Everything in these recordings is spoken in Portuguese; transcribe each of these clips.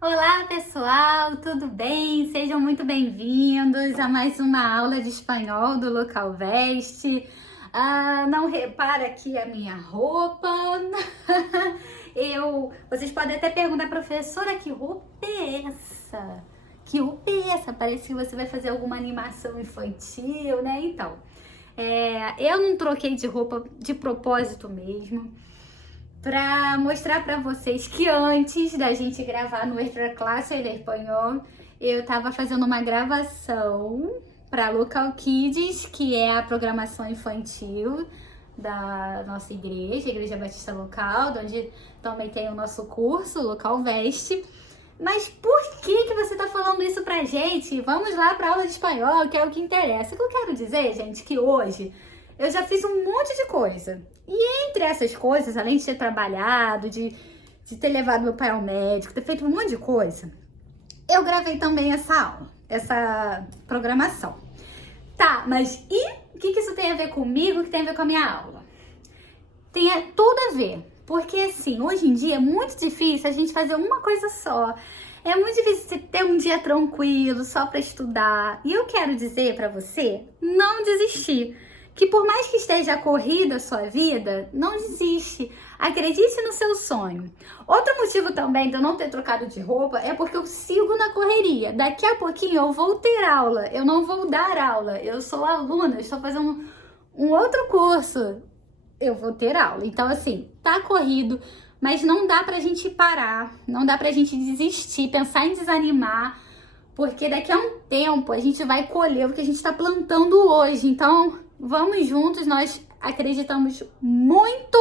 Olá pessoal, tudo bem? Sejam muito bem-vindos a mais uma aula de espanhol do Local Veste. Não repara aqui a minha roupa. Vocês podem até perguntar, professora, que roupa é essa? Que roupa é essa? Parece que você vai fazer alguma animação infantil, né? Então, eu não troquei de roupa de propósito mesmo, para mostrar para vocês que antes da gente gravar no Extra Classe de Espanhol, eu estava fazendo uma gravação para Local Kids, que é a programação infantil da nossa igreja, Igreja Batista Local, onde também tem o nosso curso, Local Veste. Mas por que você está falando isso pra gente? Vamos lá para aula de espanhol, que é o que interessa. O que eu quero dizer, gente, que hoje eu já fiz um monte de coisa. E entre essas coisas, além de ter trabalhado, de ter levado meu pai ao médico, ter feito um monte de coisa, eu gravei também essa aula, essa programação. Tá, mas e o que isso tem a ver comigo, o que tem a ver com a minha aula? Tem tudo a ver, porque assim, hoje em dia é muito difícil a gente fazer uma coisa só. É muito difícil você ter um dia tranquilo, só para estudar. E eu quero dizer para você, não desistir. Que por mais que esteja corrida a sua vida, não desiste. Acredite no seu sonho. Outro motivo também de eu não ter trocado de roupa é porque eu sigo na correria. Daqui a pouquinho eu vou ter aula. Eu não vou dar aula. Eu sou aluna, eu estou fazendo um outro curso. Eu vou ter aula. Então, assim, tá corrido, mas não dá pra gente parar. Não dá pra gente desistir, pensar em desanimar. Porque daqui a um tempo a gente vai colher o que a gente tá plantando hoje. Então, vamos juntos, nós acreditamos muito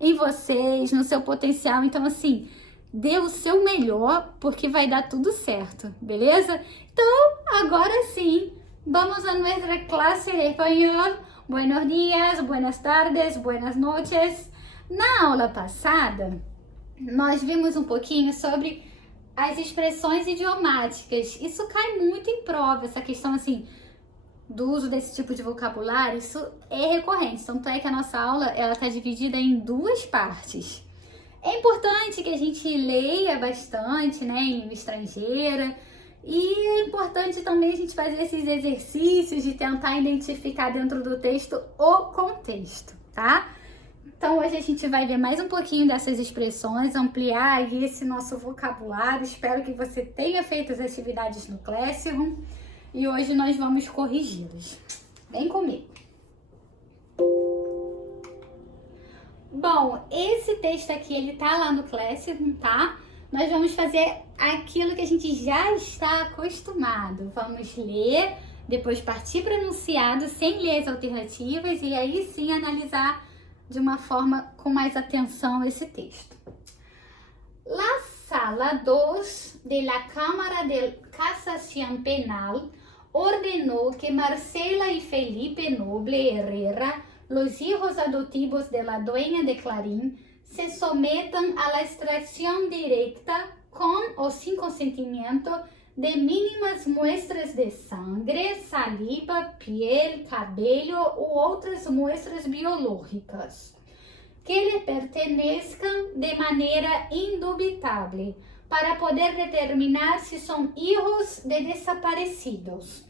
em vocês, no seu potencial. Então, assim, dê o seu melhor, porque vai dar tudo certo, beleza? Então, agora sim, vamos a nuestra clase de espanhol. Buenos dias, buenas tardes, buenas noches. Na aula passada, nós vimos um pouquinho sobre as expressões idiomáticas. Isso cai muito em prova, essa questão, assim, do uso desse tipo de vocabulário, isso é recorrente. Tanto é que a nossa aula, ela está dividida em duas partes. É importante que a gente leia bastante, né, em língua estrangeira. E é importante também a gente fazer esses exercícios de tentar identificar dentro do texto o contexto, tá? Então hoje a gente vai ver mais um pouquinho dessas expressões, ampliar aí esse nosso vocabulário. Espero que você tenha feito as atividades no Classroom. E hoje nós vamos corrigi-los. Vem comigo. Bom, esse texto aqui, ele tá lá no Classroom, tá? Nós vamos fazer aquilo que a gente já está acostumado. Vamos ler, depois partir para o enunciado sem ler as alternativas e aí sim analisar de uma forma com mais atenção esse texto. La Sala 2 de la Cámara de Casación Penal ordenó que Marcela y Felipe Noble Herrera, los hijos adoptivos de la dueña de Clarín, se sometan a la extracción directa con o sin consentimiento de mínimas muestras de sangre, saliva, piel, cabello u otras muestras biológicas que le pertenezcan de manera indubitable para poder determinar si son hijos de desaparecidos.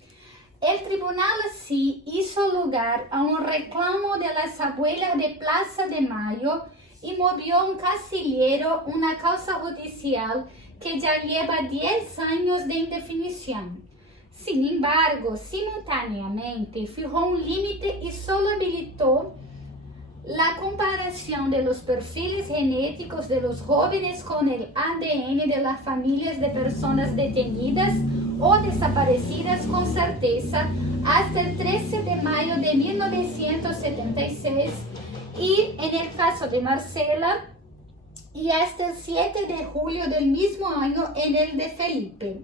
El tribunal así hizo lugar a un reclamo de las abuelas de Plaza de Mayo y movió un casillero una causa judicial que ya lleva 10 años de indefinición. Sin embargo, simultáneamente fijó un límite y solo habilitó la comparación de los perfiles genéticos de los jóvenes con el ADN de las familias de personas detenidas o desaparecidas con certeza hasta el 13 de mayo de 1976 y en el caso de Marcela y hasta el 7 de julio del mismo año en el de Felipe.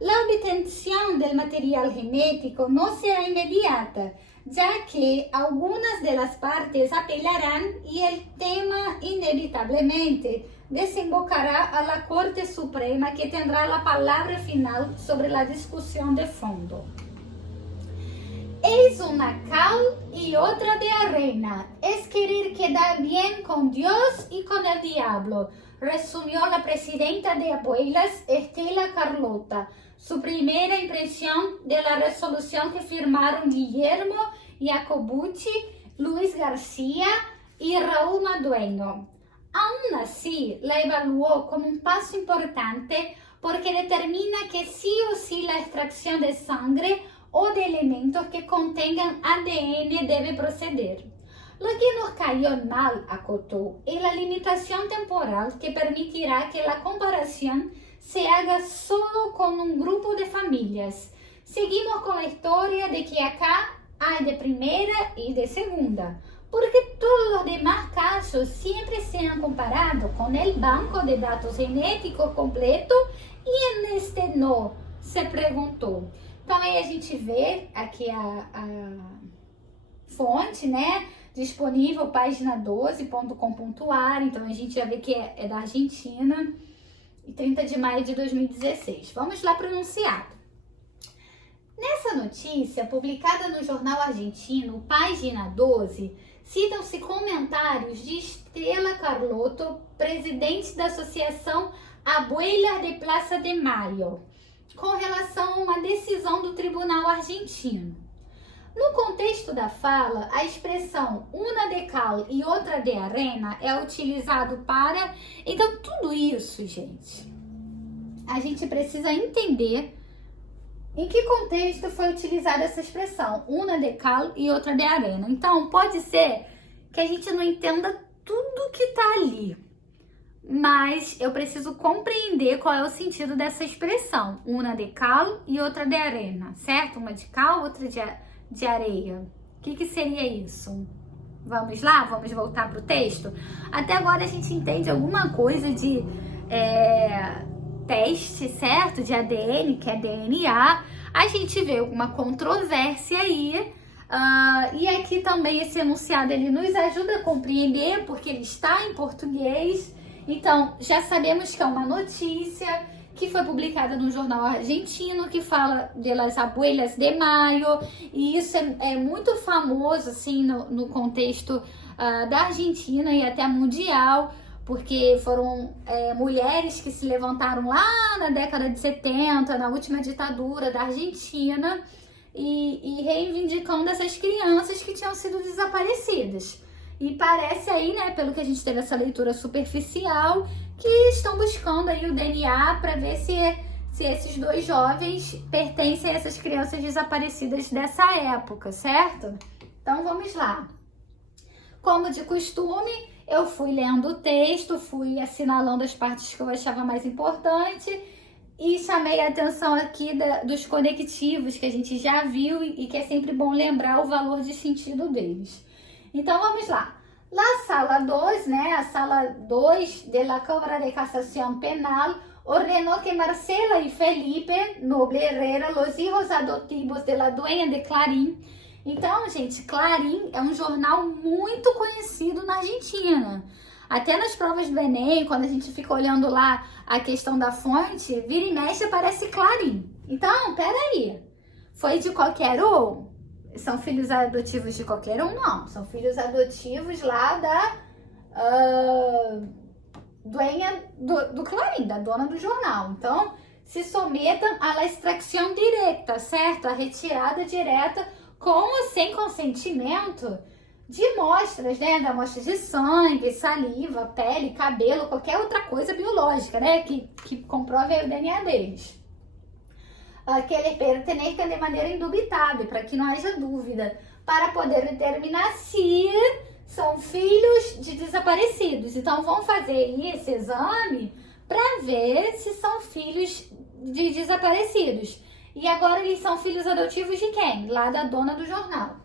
La obtención del material genético no será inmediata, ya que algunas de las partes apelarán y el tema inevitablemente desembocará a la Corte Suprema, que tendrá la palabra final sobre la discusión de fondo. Es una cal y otra de arena. Es querer quedar bien con Dios y con el diablo, resumió la presidenta de Abuelas, Estela Carlota, su primera impresión de la resolución que firmaron Guillermo Jacobucci, Luis García y Raúl Madueño. Aún así, la evaluó como un paso importante porque determina que sí o sí la extracción de sangre o de elementos que contengan ADN debe proceder. Lo que nos cayó mal, acotó, es la limitación temporal que permitirá que la comparación se haga solo con un grupo de familias. Seguimos con la historia de que acá hay de primera y de segunda, porque todos los demás casos siempre se han comparado con el banco de datos genéticos completo e neste no, se perguntou. Então aí a gente vê aqui a fonte, né, disponível, página12.com.ar, então a gente já vê que é da Argentina, e 30 de maio de 2016. Vamos lá para o enunciado. Nessa notícia, publicada no jornal argentino, página 12, citam-se comentários de Estela Carlotto, presidente da Associação Abuelas de Plaza de Mayo, com relação a uma decisão do tribunal argentino. No contexto da fala, a expressão una de cal e outra de arena é utilizado para... Então, tudo isso, gente, a gente precisa entender em que contexto foi utilizada essa expressão, una de cal e outra de arena. Então, pode ser que a gente não entenda tudo que está ali, mas eu preciso compreender qual é o sentido dessa expressão, una de cal e outra de arena, certo? Uma de cal, outra de areia. O que seria isso? Vamos lá? Vamos voltar para o texto? Até agora a gente entende alguma coisa de teste, certo? De ADN, que é DNA. A gente vê alguma controvérsia aí. E aqui também esse enunciado ele nos ajuda a compreender, porque ele está em português. Então, já sabemos que é uma notícia que foi publicada no jornal argentino, que fala de las abuelas de mayo, e isso é muito famoso, assim, no contexto da Argentina e até mundial, porque foram mulheres que se levantaram lá na década de 70, na última ditadura da Argentina, e reivindicando essas crianças que tinham sido desaparecidas. E parece aí, né, pelo que a gente teve essa leitura superficial, que estão buscando aí o DNA para ver se esses dois jovens pertencem a essas crianças desaparecidas dessa época, certo? Então vamos lá. Como de costume, eu fui lendo o texto, fui assinalando as partes que eu achava mais importante e chamei a atenção aqui dos conectivos que a gente já viu e que é sempre bom lembrar o valor de sentido deles. Então vamos lá. La sala 2, né, a sala 2 de la Câmara de Casação Penal ordenou que Marcela e Felipe Noble Herrera, los hijos adotivos de la dueña de Clarín. Então, gente, Clarín é um jornal muito conhecido na Argentina. Até nas provas do Enem, quando a gente fica olhando lá a questão da fonte, vira e mexe aparece Clarín. Então, peraí, foi de qualquer um? São filhos adotivos de qualquer um? Não, são filhos adotivos lá da dueña do Clarín, da dona do jornal. Então, se sometam à extração direta, certo? A retirada direta com ou sem consentimento de amostras, né? Da amostra de sangue, saliva, pele, cabelo, qualquer outra coisa biológica, né? Que comprove o DNA deles. Que eles pertenecem de maneira indubitável, para que não haja dúvida, para poder determinar se são filhos de desaparecidos. Então, vão fazer esse exame para ver se são filhos de desaparecidos. E agora eles são filhos adotivos de quem? Lá da dona do jornal.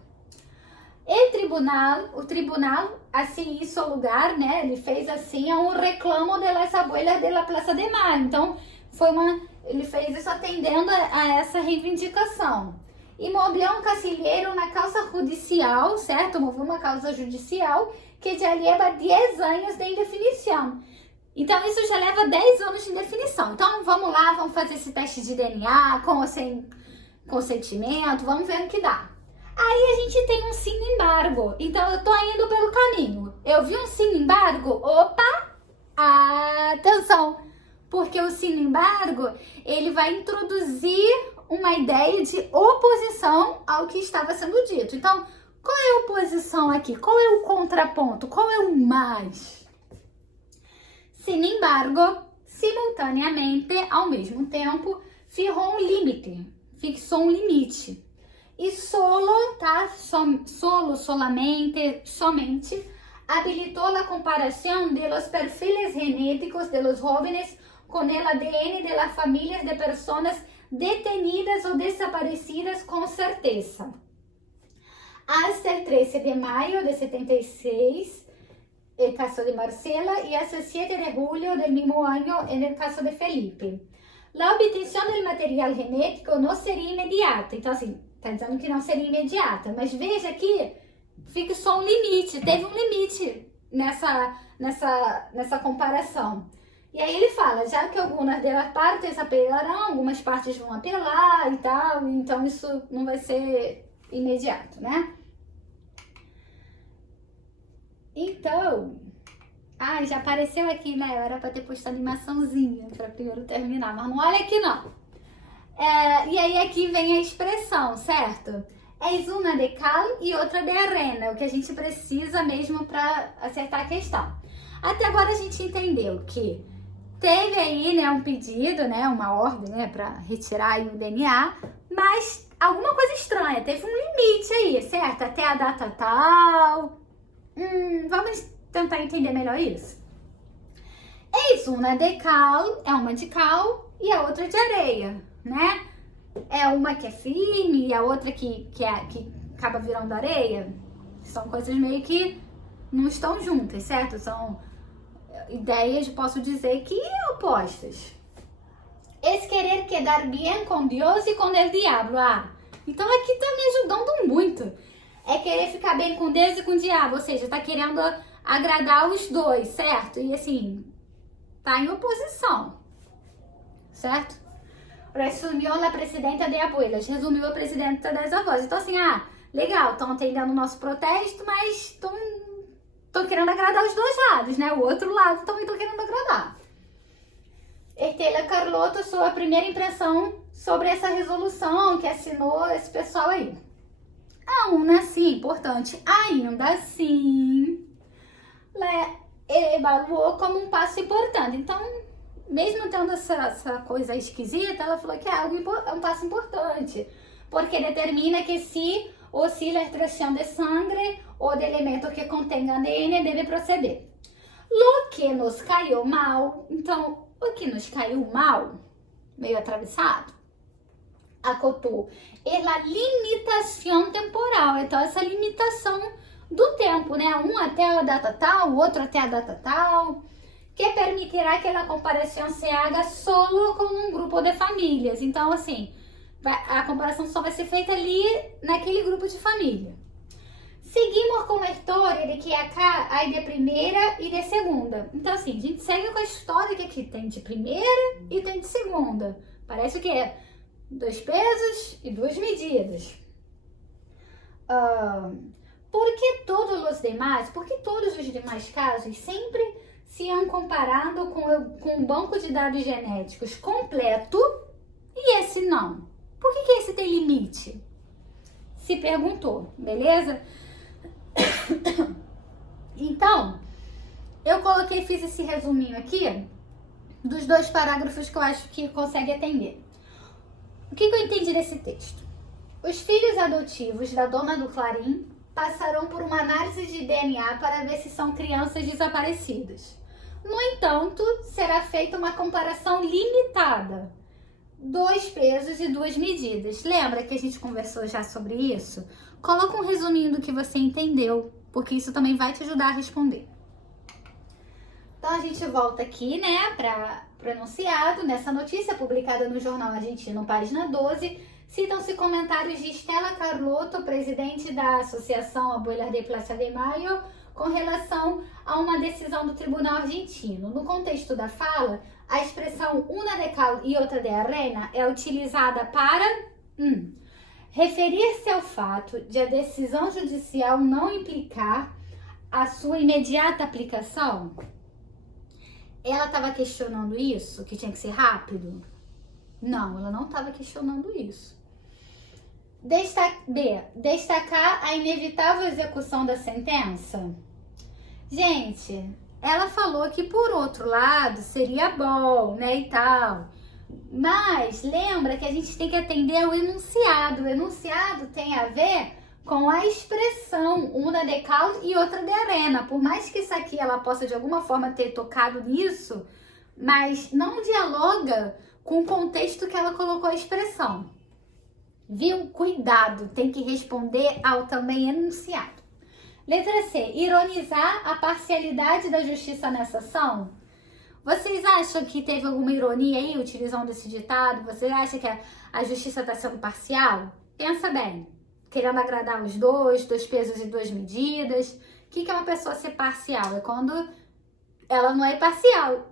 O tribunal, assim, em seu lugar, né, ele fez assim, um reclamo de las abuelas de la Plaza de Mayo. Então, ele fez isso atendendo a essa reivindicação. E moveu um cacilheiro na causa judicial, certo? Moveu uma causa judicial que já leva 10 anos de indefinição. Então, isso já leva 10 anos de indefinição. Então, vamos lá, vamos fazer esse teste de DNA com ou sem consentimento, vamos ver o que dá. Aí a gente tem um sin embargo. Então eu tô indo pelo caminho. Eu vi um sin embargo. Opa! Atenção! Porque o sin embargo, ele vai introduzir uma ideia de oposição ao que estava sendo dito. Então, qual é a oposição aqui? Qual é o contraponto? Qual é o mais? Sin embargo, simultaneamente, ao mesmo tempo, fixou um limite. E solo, tá? Somente, habilitó la comparación de los perfiles genéticos de los jóvenes con el ADN de las familias de personas detenidas o desaparecidas con certeza. Hasta el 13 de mayo de 76, el caso de Marcela, y hasta el 7 de julio del mismo año en el caso de Felipe. La obtenção do material genético não seria imediata. Então, assim, tá dizendo que não seria imediata. Mas veja que fica só um limite. Teve um limite nessa comparação. E aí ele fala, já que algumas delas partes apelarão, algumas partes vão apelar e tal. Então, isso não vai ser imediato, né? Então... já apareceu aqui, né? Era pra ter posto animaçãozinha pra primeiro terminar, mas não olha aqui não. E aí aqui vem a expressão, certo? És uma de cal e outra de arena, o que a gente precisa mesmo pra acertar a questão. Até agora a gente entendeu que teve aí, né, um pedido, né, uma ordem, né, pra retirar aí o DNA, mas alguma coisa estranha, teve um limite aí, certo? Até a data tal. Vamos tentar entender melhor isso. Eis uma de cal, é uma de cal e a outra de areia, né? É uma que é firme e a outra que acaba virando areia. São coisas meio que não estão juntas, certo? São ideias, posso dizer, que opostas. Es querer quedar bien con Dios e con el diablo. Então aqui tá me ajudando muito. É querer ficar bem com Deus e com o diabo, ou seja, tá querendo agradar os dois, certo? E assim, tá em oposição, certo? Resumiu a presidenta de abuelas, resumiu a presidenta das avós. Então assim, legal, estão atendendo o nosso protesto, mas estão querendo agradar os dois lados, né? O outro lado também estão querendo agradar. Estela Carlotto, sua primeira impressão sobre essa resolução que assinou esse pessoal aí. Aún assim, importante, ainda assim... evaluou como um passo importante. Então, mesmo tendo essa coisa esquisita, ela falou que é um passo importante, porque determina que se oscila a extração de sangue ou de elemento que contenha ADN deve proceder. Lo que nos caiu mal, então, o que nos caiu mal, meio atravessado, acotou, é a limitação temporal. Então, essa limitação do tempo, né? Um até a data tal, o outro até a data tal, que permitirá que a comparação se haga solo com um grupo de famílias. Então, assim, a comparação só vai ser feita ali naquele grupo de família. Seguimos com a história de que acá há de primeira e de segunda. Então, assim, a gente segue com a história que aqui tem de primeira e tem de segunda. Parece que é 2 pesos e 2 medidas. Porque todos os demais casos sempre se han comparado com um banco de dados genéticos completo e esse não. Por que esse tem limite? Se perguntou, beleza? Então, eu fiz esse resuminho aqui dos 2 parágrafos que eu acho que consegue atender. O que eu entendi desse texto? Os filhos adotivos da dona do Clarim passarão por uma análise de DNA para ver se são crianças desaparecidas. No entanto, será feita uma comparação limitada. 2 pesos e 2 medidas. Lembra que a gente conversou já sobre isso? Coloca um resuminho do que você entendeu, porque isso também vai te ajudar a responder. Então, a gente volta aqui, né, para o enunciado. Nessa notícia publicada no Jornal Argentino, página 12, citam-se comentários de Estela Carlotto, presidente da Associação Abuelas de Plaza de Mayo, com relação a uma decisão do Tribunal Argentino. No contexto da fala, a expressão una de cal e outra de arena é utilizada para referir-se ao fato de a decisão judicial não implicar a sua imediata aplicação. Ela estava questionando isso, que tinha que ser rápido? Não, ela não estava questionando isso. Destacar a inevitável execução da sentença. Gente, ela falou que por outro lado seria bom, né, e tal. Mas lembra que a gente tem que atender ao enunciado. O enunciado tem a ver com a expressão, uma de causa e outra de arena. Por mais que isso aqui ela possa de alguma forma ter tocado nisso, mas não dialoga com o contexto que ela colocou a expressão. Viu? Cuidado, tem que responder ao também enunciado. Letra C, ironizar a parcialidade da justiça nessa ação. Vocês acham que teve alguma ironia aí utilizando esse ditado? Vocês acham que a justiça está sendo parcial? Pensa bem. Querendo agradar os dois pesos e duas medidas. O que é uma pessoa ser parcial? É quando ela não é parcial,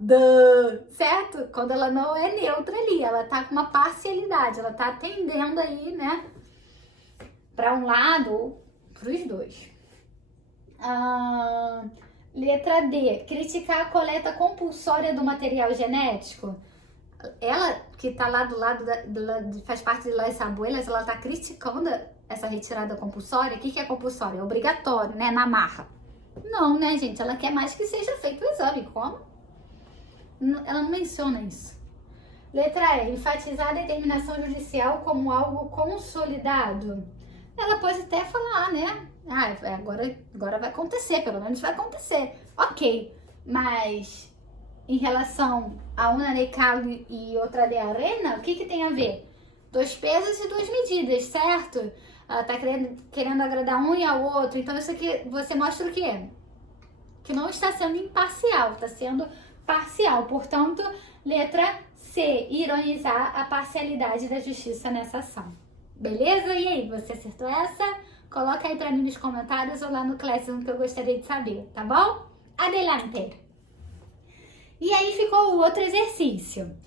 certo? Quando ela não é neutra ali, ela tá com uma parcialidade, ela tá atendendo aí, né, para um lado ou para os dois. Letra D, criticar a coleta compulsória do material genético. Ela, que tá lá do lado, faz parte de Las Abuelas, ela tá criticando essa retirada compulsória. O que é compulsório? É obrigatório, né, na marra. Não, né, gente? Ela quer mais que seja feito o exame. Como? Ela não menciona isso. Letra E. Enfatizar a determinação judicial como algo consolidado. Ela pode até falar, né? Agora vai acontecer, pelo menos vai acontecer. Ok, mas em relação a uma de calo e outra de arena, o que tem a ver? 2 pesos e 2 medidas, certo? Ela tá querendo agradar um e ao outro. Então isso aqui, você mostra o quê? Que não está sendo imparcial, está sendo parcial. Portanto, letra C, ironizar a parcialidade da justiça nessa ação. Beleza? E aí, você acertou essa? Coloca aí pra mim nos comentários ou lá no Classroom que eu gostaria de saber, tá bom? Adelante! E aí ficou o outro exercício.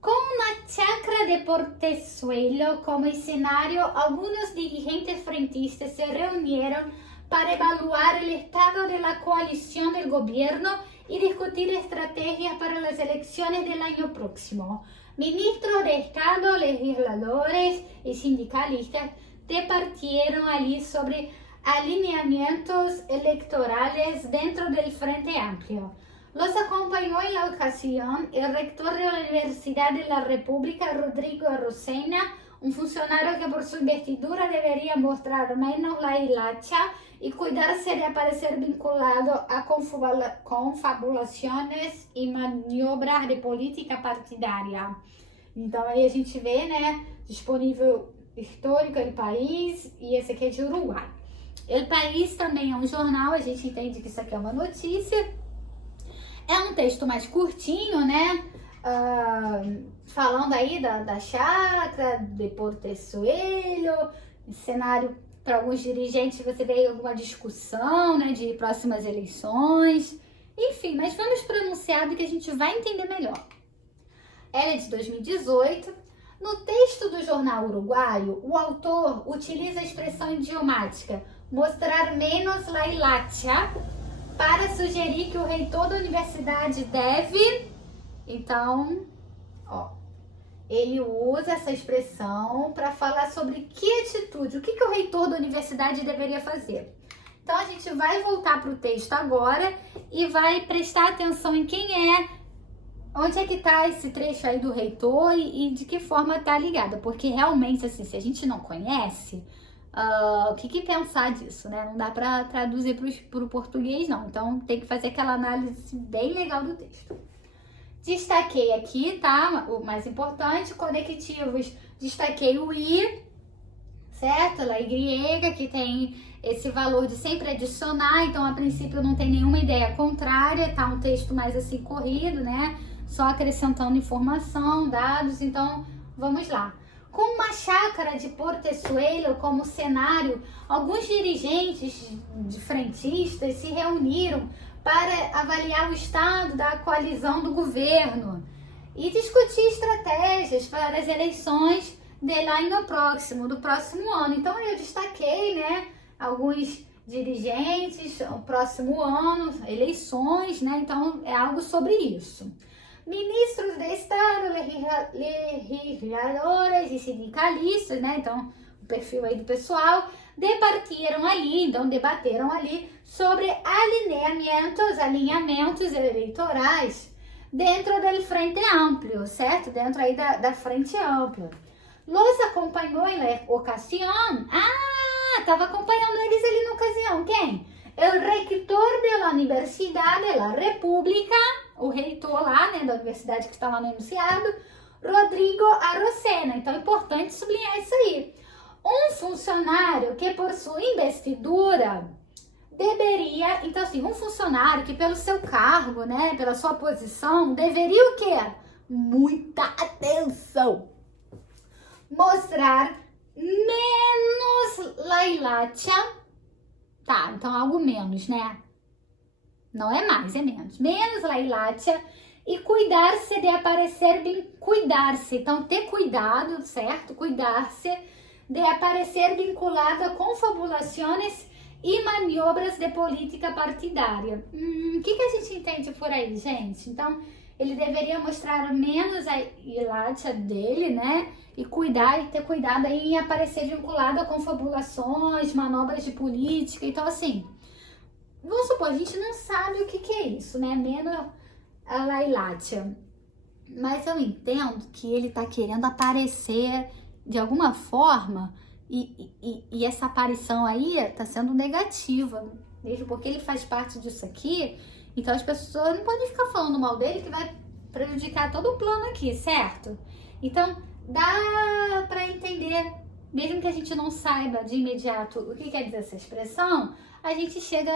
Com la chacra de Portezuelo como escenario, algunos dirigentes frentistas se reunieron para evaluar el estado de la coalición del gobierno y discutir estrategias para las elecciones del año próximo. Ministros de Estado, legisladores y sindicalistas debatieron allí sobre alineamientos electorales dentro del Frente Amplio. Los acompañó en la ocasión el rector de la Universidad de la República, Rodrigo Arocena, un funcionario que por su investidura debería mostrar menos la hilacha y cuidarse de aparecer vinculado a confabulações e maniobras de política partidária. Então aí a gente vê, né, disponível histórico do país, e esse aqui é de Uruguai. El País também é um jornal, a gente entende que isso aqui é uma notícia. É um texto mais curtinho, né? Falando aí da chácara, de Portezuelo, cenário para alguns dirigentes, você vê alguma discussão, né, de próximas eleições. Enfim, mas vamos para o enunciado que a gente vai entender melhor. Ela é de 2018. No texto do jornal uruguaio, o autor utiliza a expressão idiomática mostrar menos la hilacha para sugerir que o reitor da universidade deve... Então, ele usa essa expressão para falar sobre que atitude, o que o reitor da universidade deveria fazer. Então, a gente vai voltar para o texto agora e vai prestar atenção em quem é, onde é que está esse trecho aí do reitor e de que forma está ligada. Porque realmente, assim, se a gente não conhece, o que pensar disso, né? Não dá para traduzir para o português, não. Então, tem que fazer aquela análise bem legal do texto. Destaquei aqui, tá? O mais importante, conectivos, destaquei o I, certo? La Y, que tem esse valor de sempre adicionar, então a princípio não tem nenhuma ideia contrária, tá um texto mais assim corrido, né? Só acrescentando informação, dados, então vamos lá. Com uma chácara de Portezuelo como cenário, alguns dirigentes de frentistas se reuniram para avaliar o estado da coalizão do governo e discutir estratégias para as eleições del año próximo, do próximo ano. Então eu destaquei, né, alguns dirigentes, o próximo ano, eleições, né? Então é algo sobre isso. Ministros de Estado, legisladores e sindicalistas, né? Então o perfil aí do pessoal, debateram ali sobre alinhamentos eleitorais dentro do Frente Amplio, certo? Dentro aí da Frente Ampla. Los acompanhou em la ocasião. Estava acompanhando eles ali na ocasião. Quem? O reitor da Universidade da República, o reitor lá, né, da universidade que está lá no enunciado, Rodrigo Arocena. Então é importante sublinhar isso aí. Um funcionário que por sua investidura deveria, então assim, um funcionário que pelo seu cargo, né, pela sua posição, deveria o quê? Muita atenção. Mostrar menos lailacha. Tá, então algo menos, né? Não é mais, é menos. Menos lailacha e cuidar-se de aparecer bem, cuidar-se. Então ter cuidado, certo? Cuidar-se de aparecer vinculado a confabulações e maniobras de política partidária. O que a gente entende por aí, gente? Então, ele deveria mostrar menos a ilacha dele, né? E ter cuidado aí em aparecer vinculado a confabulações, manobras de política. Então, assim, vamos supor, a gente não sabe o que é isso, né? Menos a lailacha. Mas eu entendo que ele tá querendo aparecer de alguma forma e essa aparição aí tá sendo negativa, mesmo porque ele faz parte disso aqui. Então as pessoas não podem ficar falando mal dele, que vai prejudicar todo o plano aqui, certo? Então dá para entender, mesmo que a gente não saiba de imediato o que quer dizer essa expressão, a gente chega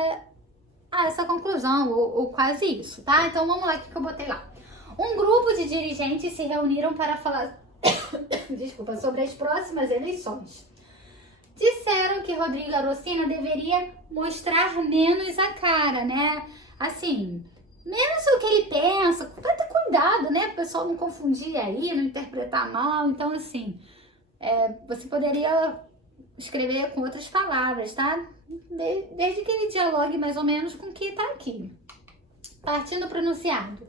a essa conclusão, ou quase isso, tá? Então vamos lá, o que eu botei lá? Um grupo de dirigentes se reuniram para falar sobre as próximas eleições. Disseram que Rodrigo Arocena deveria mostrar menos a cara, né? Assim, menos o que ele pensa, para ter cuidado, né? O pessoal não confundir aí, não interpretar mal. Então, assim, você poderia escrever com outras palavras, tá? Desde que ele dialogue mais ou menos com o que tá aqui. Partindo para o enunciado.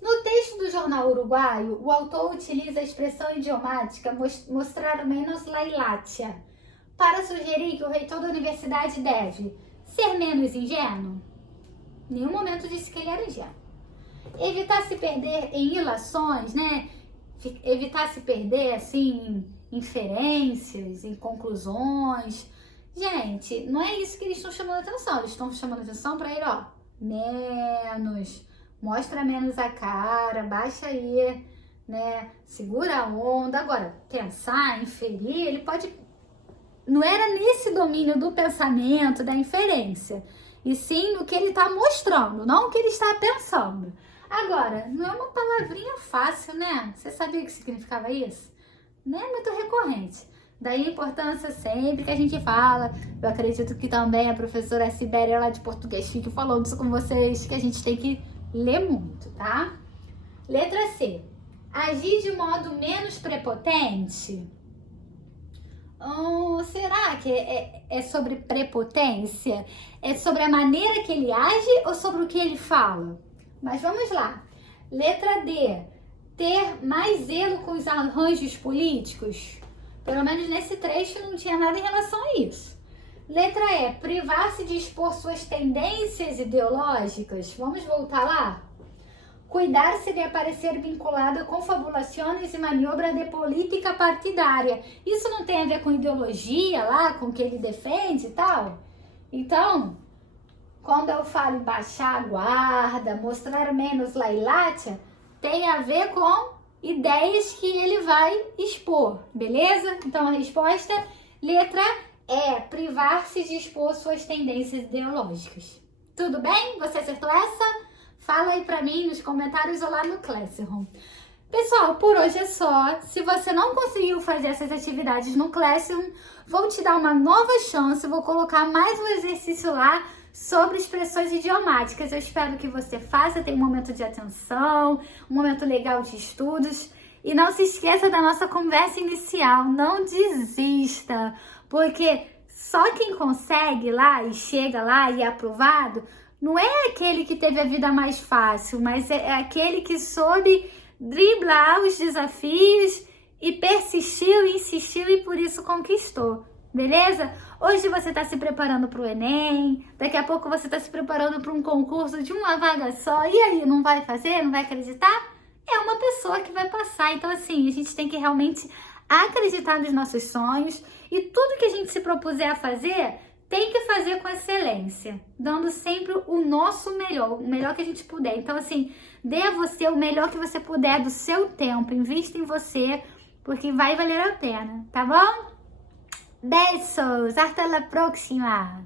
No texto do jornal uruguaio, o autor utiliza a expressão idiomática mostrar menos lailacha para sugerir que o reitor da universidade deve ser menos ingênuo. Em nenhum momento disse que ele era ingênuo. Evitar se perder em ilações, né? Evitar se perder, assim, em inferências, em conclusões. Gente, não é isso que eles estão chamando atenção. Eles estão chamando atenção para ele, ó, menos, mostra menos a cara, baixa aí, né? Segura a onda. Agora, pensar, inferir, ele pode... Não era nesse domínio do pensamento, da inferência, e sim no que ele está mostrando, não o que ele está pensando. Agora, não é uma palavrinha fácil, né? Você sabia o que significava isso? Não é muito recorrente. Daí a importância sempre que a gente fala, eu acredito que também a professora Sibéria lá de português fique falando isso com vocês, que a gente tem que ler muito, tá? Letra C. Agir de modo menos prepotente. Será que é sobre prepotência? É sobre a maneira que ele age ou sobre o que ele fala? Mas vamos lá. Letra D. Ter mais zelo com os arranjos políticos? Pelo menos nesse trecho não tinha nada em relação a isso. Letra E. Privar-se de expor suas tendências ideológicas? Vamos voltar lá? Cuidar-se de aparecer vinculado a confabulações e maniobras de política partidária. Isso não tem a ver com ideologia lá, com o que ele defende e tal? Então, quando eu falo em baixar a guarda, mostrar menos lailacha, tem a ver com ideias que ele vai expor, beleza? Então a resposta, letra E, privar-se de expor suas tendências ideológicas. Tudo bem? Você acertou essa? Fala aí pra mim nos comentários ou lá no Classroom. Pessoal, por hoje é só. Se você não conseguiu fazer essas atividades no Classroom, vou te dar uma nova chance. Vou colocar mais um exercício lá sobre expressões idiomáticas. Eu espero que você faça, tenha um momento de atenção, um momento legal de estudos. E não se esqueça da nossa conversa inicial, não desista, porque só quem consegue lá e chega lá e é aprovado, não é aquele que teve a vida mais fácil, mas é aquele que soube driblar os desafios e persistiu, insistiu e por isso conquistou, beleza? Hoje você está se preparando para o Enem, daqui a pouco você está se preparando para um concurso de uma vaga só, e aí, não vai fazer, não vai acreditar? É uma pessoa que vai passar, então assim, a gente tem que realmente acreditar nos nossos sonhos e tudo que a gente se propuser a fazer, tem que fazer com excelência, dando sempre o nosso melhor, o melhor que a gente puder. Então assim, dê a você o melhor que você puder do seu tempo, invista em você, porque vai valer a pena, tá bom? Beijos, hasta la próxima!